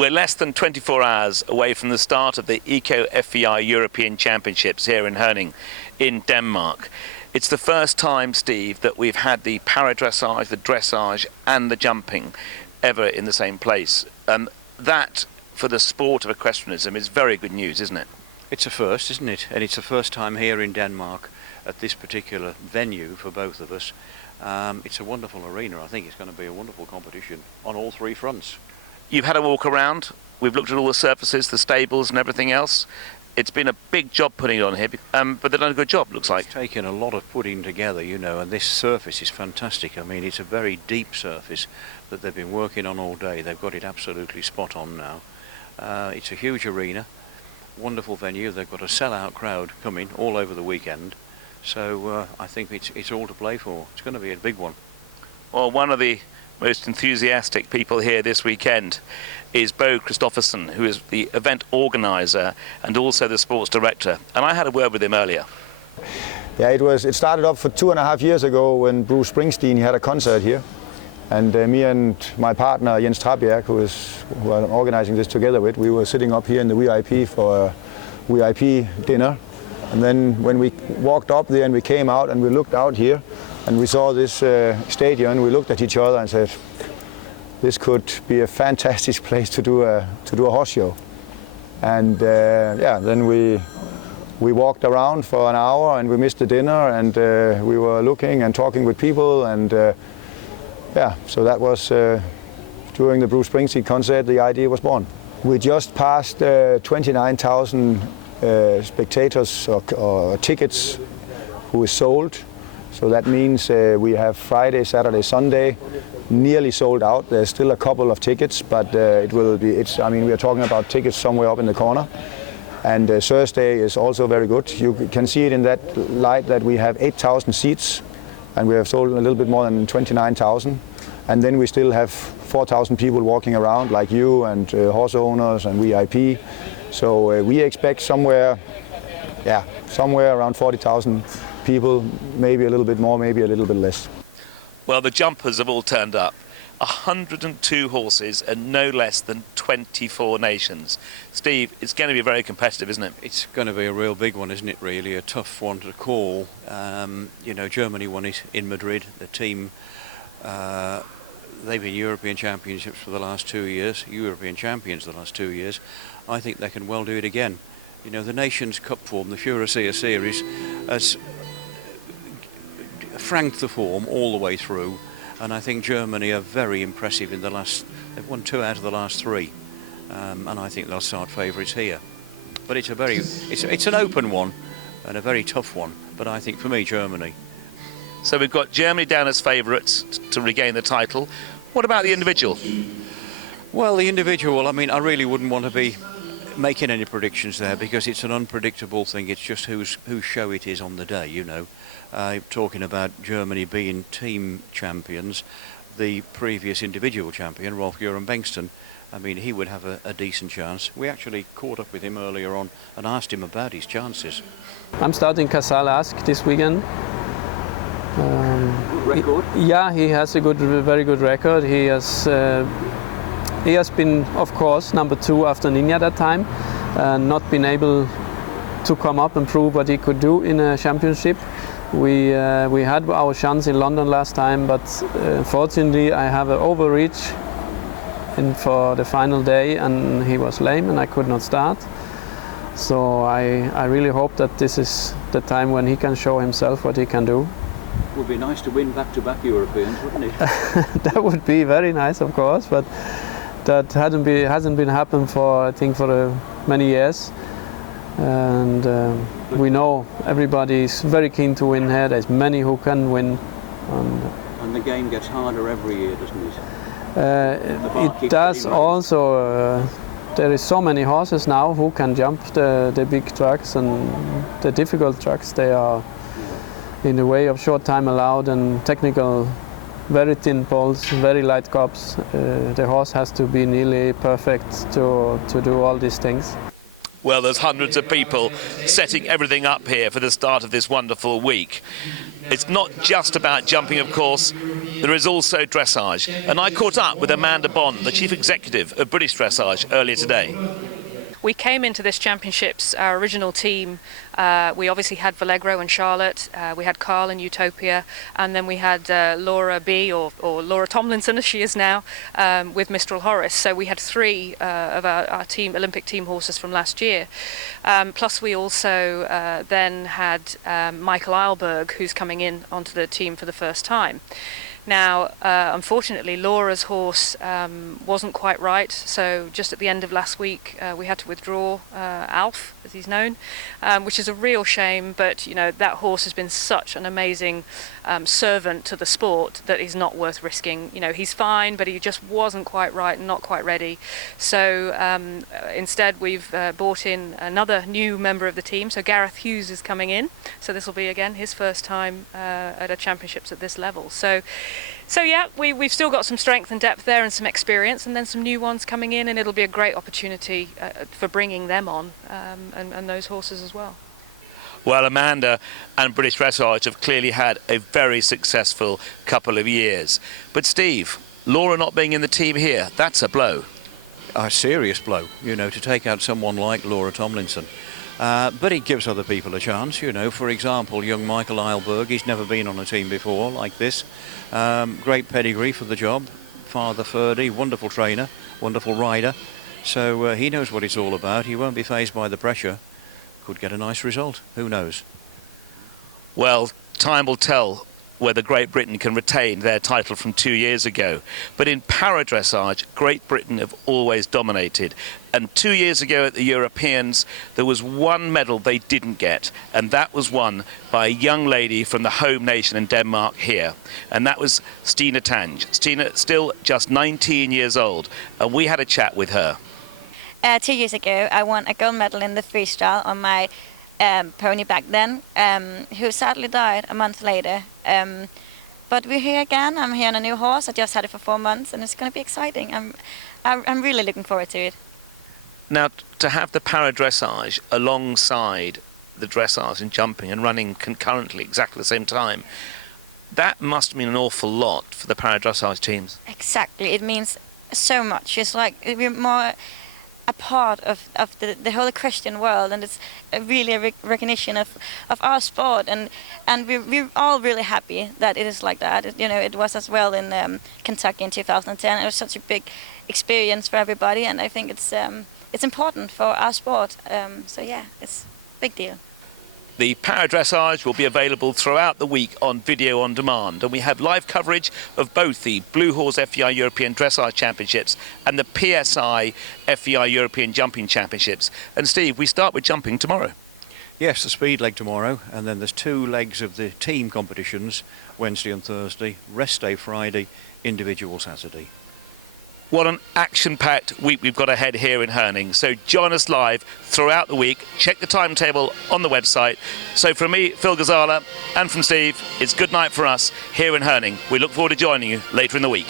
We're less than 24 hours away from the start of the Ecco FEI European Championships here in Herning in Denmark. It's the first time, Steve, that we've had the para-dressage, the dressage and the jumping ever in the same place. That, for the sport of equestrianism, is very good news, isn't it? It's a first, isn't it? And it's the first time here in Denmark at this particular venue for both of us. It's a wonderful arena. I think it's going to be a wonderful competition on all three fronts. You've had a walk around. We've looked at all the surfaces, the stables and everything else. It's been a big job putting it on here, but they've done a good job, looks like. It's taken a lot of putting together, you know, and this surface is fantastic. I mean, it's a very deep surface that they've been working on all day. They've got it absolutely spot on now. It's a huge arena, wonderful venue. They've got a sellout crowd coming all over the weekend. So I think it's all to play for. It's going to be a big one. Well, one of the most enthusiastic people here this weekend is Bo Kristoffersen, who is the event organiser and also the sports director. And I had a word with him earlier. Yeah, it started up for 2.5 years ago when Bruce Springsteen had a concert here. And me and my partner Jens Trabjerg, who I'm organising this together with, we were sitting up here in the VIP for a VIP dinner. And then when we walked up there and we came out and we looked out here and we saw this stadium, we looked at each other and said, this could be a fantastic place to do a horse show. And yeah, then we walked around for an hour and we missed the dinner and we were looking and talking with people and yeah, so that was during the Bruce Springsteen concert the idea was born. We just passed 29,000 spectators or tickets who is sold. So that means we have Friday, Saturday, Sunday nearly sold out. There's still a couple of tickets, but it will be. I mean, we are talking about tickets somewhere up in the corner. And Thursday is also very good. You can see it in that light that we have 8,000 seats, and we have sold a little bit more than 29,000. And then we still have 4,000 people walking around, like you and horse owners and VIP. So we expect somewhere around 40,000 people, maybe a little bit more, maybe a little bit less. Well, the jumpers have all turned up. 102 horses and no less than 24 nations. Steve, it's going to be very competitive, isn't it? It's going to be a real big one, isn't it, really? A tough one to call. You know, Germany won it in Madrid. The team, they've been European Championships for the last 2 years, European champions the last 2 years. I think they can well do it again. You know, the Nations Cup form, the Furasia series, has franked the form all the way through, and I think Germany are very impressive in the last. They've won 2 out of the last 3, and I think they'll start favourites here. But it's an open one and a very tough one. But I think for me, Germany. So we've got Germany down as favourites to regain the title. What about the individual? Well, the individual. I mean, I really wouldn't want to be making any predictions there because it's an unpredictable thing. It's just whose show it is on the day, you know. Talking about Germany being team champions, the previous individual champion, Goran Bengtsson, I mean, he would have a decent chance. We actually caught up with him earlier on and asked him about his chances. I'm starting Casal Ask this weekend. Record? Yeah, he has a very good record. He has been, of course, number 2 after Ninja that time, and not been able to come up and prove what he could do in a championship. We had our chance in London last time, but unfortunately I have an overreach for the final day, and he was lame and I could not start. So I really hope that this is the time when he can show himself what he can do. It would be nice to win back-to-back Europeans, wouldn't it? That would be very nice, of course, but that hasn't been happened for many years. And we know everybody is very keen to win here. There's many who can win. And the game gets harder every year, doesn't it? It does also. There is so many horses now who can jump the big tracks and the difficult tracks. They are in the way of short time allowed and technical, very thin poles, very light cobs. The horse has to be nearly perfect to do all these things. Well, there's hundreds of people setting everything up here for the start of this wonderful week. It's not just about jumping, of course. there is also dressage. And I caught up with Amanda Bond, the Chief Executive of British Dressage, earlier today. We came into this championships, our original team, we obviously had Vallegro and Charlotte, we had Carl and Utopia, and then we had Laura B, or Laura Tomlinson as she is now, with Mistral Horace. So we had 3 of our team, Olympic team horses from last year. Plus we also then had Michael Eilberg, who's coming in onto the team for the first time. Now, unfortunately, Laura's horse wasn't quite right, so just at the end of last week we had to withdraw Alf, as he's known, which is a real shame, but you know, that horse has been such an amazing servant to the sport that he's not worth risking. You know, he's fine, but he just wasn't quite right and not quite ready. So instead we've brought in another new member of the team, so Gareth Hughes is coming in, so this will be again his first time at a championships at this level. So yeah, we've still got some strength and depth there and some experience, and then some new ones coming in, and it'll be a great opportunity for bringing them on and those horses as well. Well, Amanda and British Dressage have clearly had a very successful couple of years. But Steve, Laura not being in the team here, that's a blow. A serious blow, you know, to take out someone like Laura Tomlinson. But it gives other people a chance, you know. For example, young Michael Eilberg, he's never been on a team before like this. Great pedigree for the job. Father Ferdy, wonderful trainer, wonderful rider. So he knows what it's all about. He won't be fazed by the pressure. Could get a nice result. Who knows? Well, time will tell whether Great Britain can retain their title from 2 years ago. But in para-dressage, Great Britain have always dominated. And 2 years ago at the Europeans, there was one medal they didn't get, and that was won by a young lady from the home nation in Denmark here. And that was Stinna Tange. Stinna, still just 19 years old, and we had a chat with her. 2 years ago, I won a gold medal in the freestyle on my pony back then, who sadly died a month later. But we're here again. I'm here on a new horse. I just had it for 4 months, and it's going to be exciting. I'm really looking forward to it. Now, to have the para-dressage alongside the dressage and jumping and running concurrently exactly the same time, that must mean an awful lot for the para-dressage teams. Exactly. It means so much. It's like we're more a part of the whole Christian world, and it's really a recognition of our sport, and we're all really happy that it is like that. You know, it was as well in Kentucky in 2010. It was such a big experience for everybody, and I think it's important for our sport. So yeah, it's a big deal. The para-dressage will be available throughout the week on video on demand, and we have live coverage of both the Blue Horse FEI European Dressage Championships and the PSI FEI European Jumping Championships. And Steve, we start with jumping tomorrow. Yes, the speed leg tomorrow, and then there's 2 legs of the team competitions, Wednesday and Thursday, rest day Friday, individual Saturday. What an action-packed week we've got ahead here in Herning. So join us live throughout the week. Check the timetable on the website. So from me, Phil Gazala, and from Steve, it's good night for us here in Herning. We look forward to joining you later in the week.